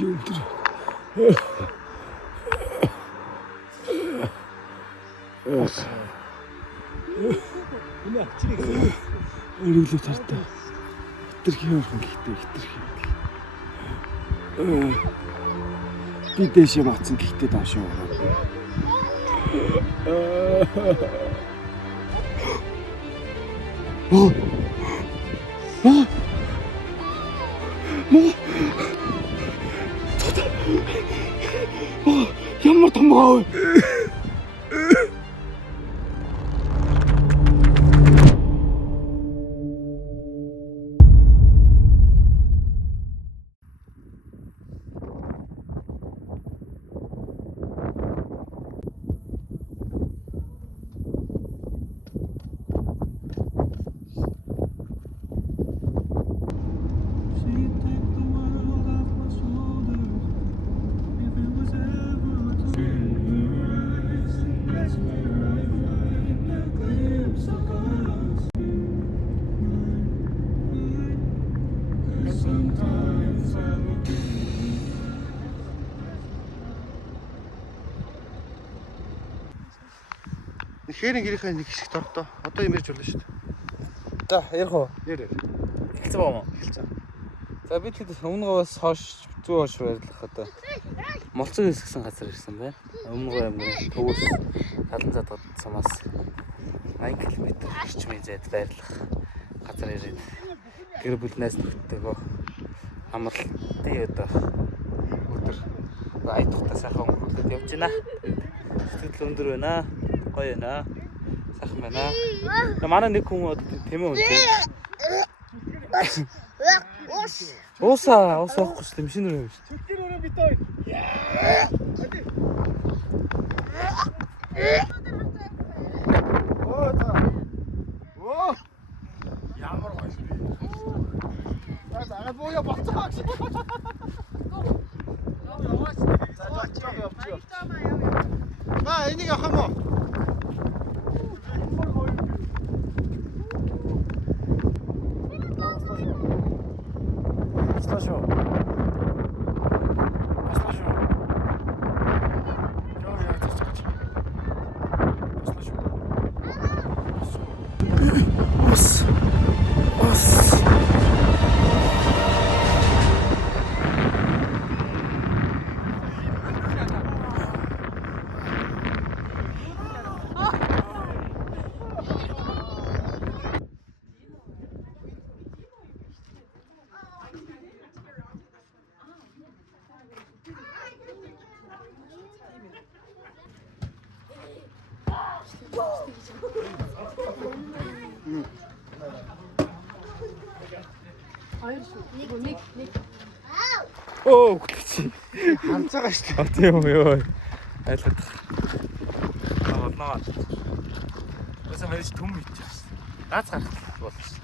хитрхи өндөр. Энэ ачиг өрөглөө тартаа. Хитрхи өрхөн гэхдээ хитрхи. Би дэшээ бацсан гэхдээ доош юу. Ямар том аа. Хээрийн гэрийнхээ нэг хэсэгт ордоо. Одоо юм ярьж болно шүү дээ. За, ярих уу? Ярь. Эхэлсэн байна уу? Эхэлсэн. За, бид хэд өмнөгөөс хойш зүү хойш байрлах одоо молцог хэсгсэн газар ирсэн байна. Өмнөгөө аймгийн төвөөс талан задгад цамаас 80 км орчмын зайд байрлах газар ирээд гэр бүл найз нөхдөдөө амралтын одоо өдөр аятахтаа сайхан өнгөрүүлээд явж байна. Сэтгэл өндөр байна. Гоё байна. Сайхан байна. Манай нэг хүн тэмээ үнтэй. Ууса авахгүй шүү дээ. Машин руу явж шүү дээ. Тэр өөрөө битээ. Оо. Ямар гоё шүү. За бууя болцоо. Энийг авах юм уу? Сташо. Оо, гүтгий. Ханц байгаа шүү дээ. Тийм үү. Айлгад. Наа. Өсөө мэрэж төм ичээс. Гац гарах болно шүү.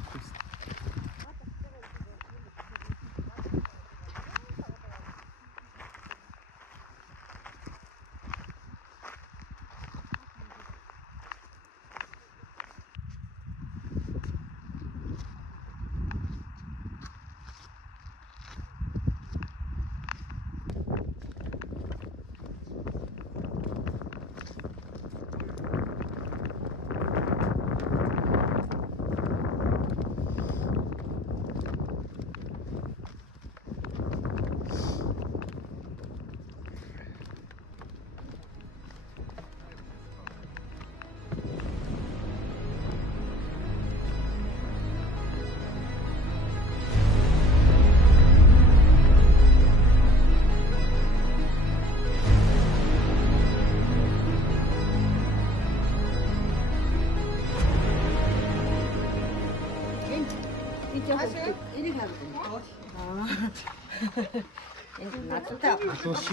Надтай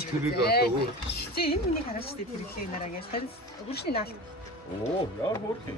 тэрийг одоо чи энэ миний хараач тэ тэрэглээ нараагаа сайн хөршний наал. Оо, яар хөөрхий.